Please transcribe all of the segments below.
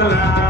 Obrigado.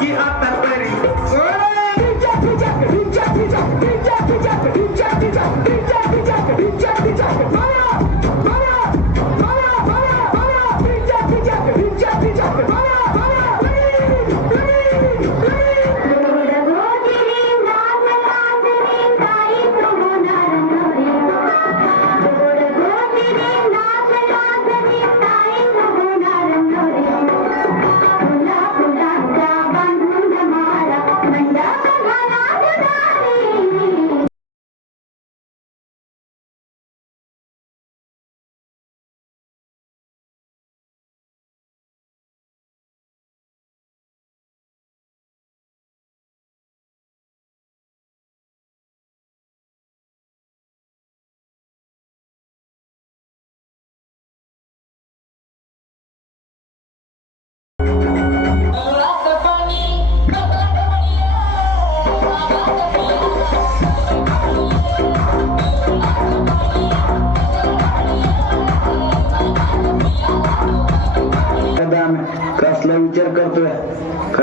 Ihatta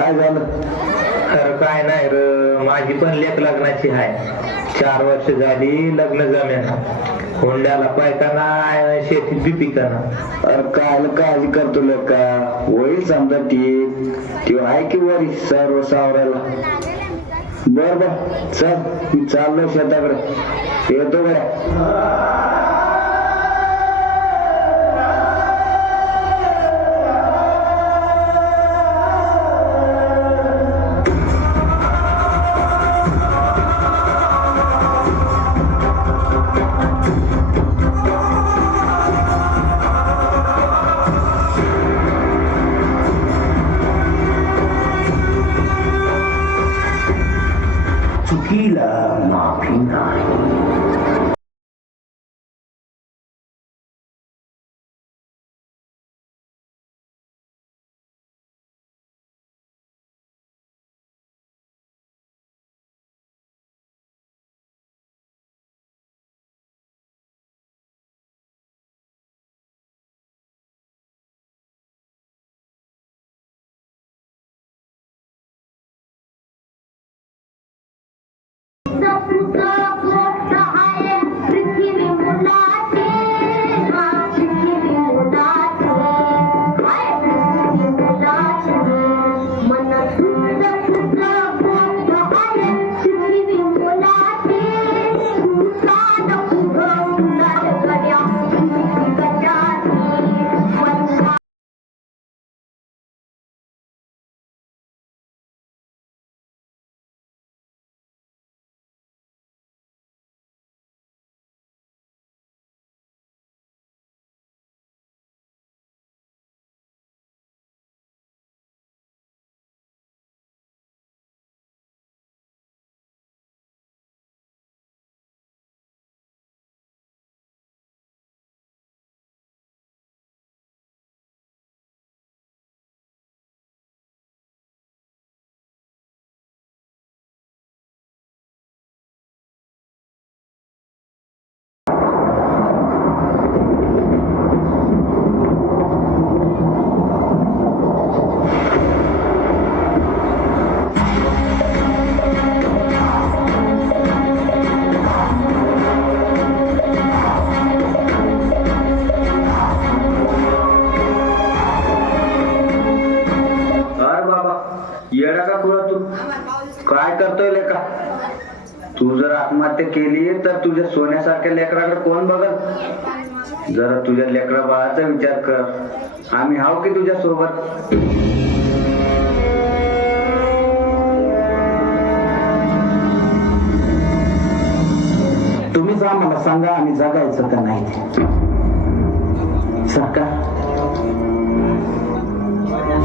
काय झालं? तर काय नाही र माझी पण लेख लग्नाची आहे चार वर्ष झाली लग्न जमेना. होंड्याला पायकाना शेतीत बी पिकाना. अरे काय काळजी करतो का होईल समजा ती ती आहे की वरी सर्व सावऱ्याला बर बर चल. चाललो शेताकडे. येतो बरं. África. येडा का कुरा तू. काय करतोय लेखा तू जर आत्महत्या केली तर तुझ्या सोन्यासारख्या लेकराकडे कोण बघल? जरा तुझ्या लेकरा बाळाचा विचार कर. आम्ही हाव की तुझ्या सोबत? तुम्ही जा मला सांगा आम्ही जगायचं का नाही? सरकार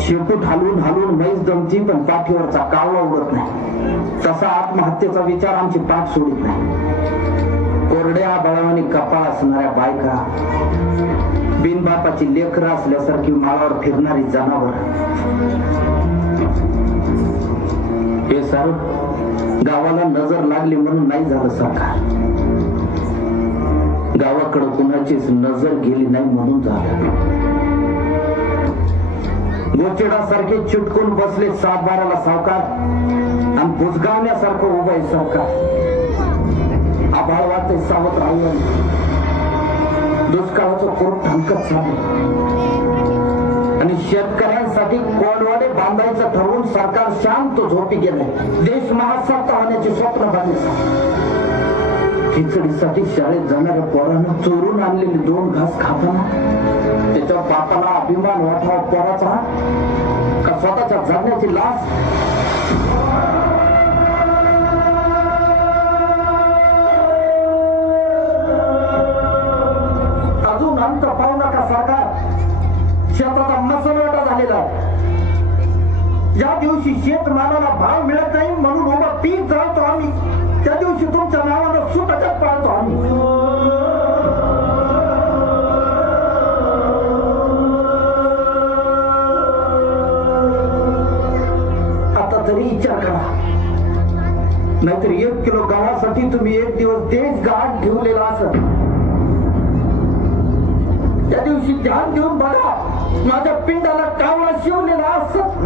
शेपूट हलवून हलवून म्हैस जमती पण पाठीवरचा कावळा उडत नाही. तसा आत्महत्येचा विचार आमची पाठ सोडित नाही. कोरड्या बळावानी कपाळ असणाऱ्या बायका बिनबापाची लेकरं असल्यासारखी माळावर फिरणारी जनावर. हे सर गावाला नजर लागली म्हणून नाही झालं सरकार. गावाकडे कुणाचीच नजर गेली नाही म्हणून झालं. गोचिडासारखे चिटकून बसले सात बाराला सावकार आणि बुजगावण्यासारखं उभं आहे सावकार. आभाळ वाटते सावध राहून. दुष्काळाचं कोट ठणकत झालं आणि शेतकऱ्यांसाठी कोडवाडे बांधायचं ठरवून सरकार शांत झोपी गेले देश महासत्ता होण्याचे स्वप्न बांधले खिचडीसाठी शाळेत जाणाऱ्या पोरानं चोरून आणलेले दोन घास खाताना त्याच्या बापाला अभिमान वाटावा पोराचा का स्वतःच्या जगण्याची लाच अजून अंत पाहू नका सरकार. शेताचा मसलवाटा झालेला या दिवशी शेतमालाला भाव मिळत नाही म्हणून उभा पीक जाळतो त्या दिवशी तुमच्या नावानं सुटकत पाळतो आम्ही. आता तरी विचार करा. नाहीतर एक किलो गव्हासाठी तुम्ही एक दिवस देश गाठ ठेवलेला असत त्या दिवशी ध्यान देऊन बघा माझ्या पिंडाला कावळा शिवलेला असत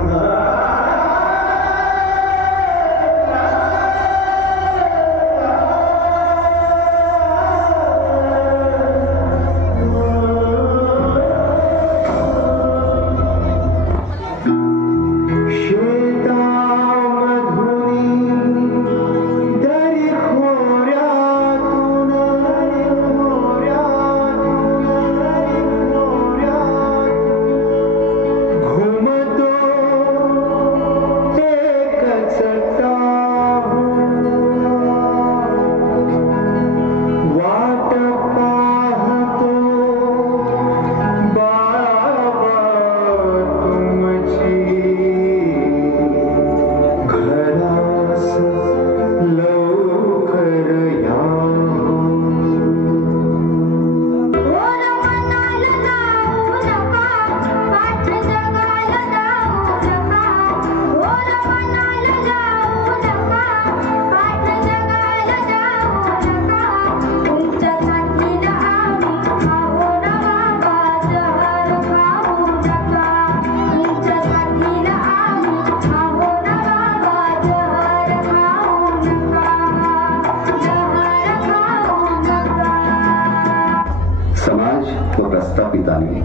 व प्रस्थापिताने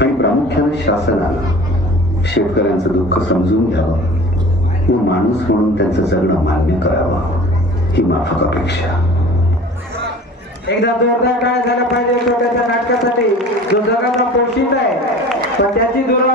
आणि प्रामुख्याने शासनाला शेतकऱ्यांचं दुःख समजून घ्यावं. व माणूस म्हणून त्यांचं जगणं मान्य करावं. ही माफक अपेक्षा. एकदा जोरदार काय झालं पाहिजे छोट्याच्या नाटकासाठी? जो जगाचा पोषित आहे पण त्याची दुरा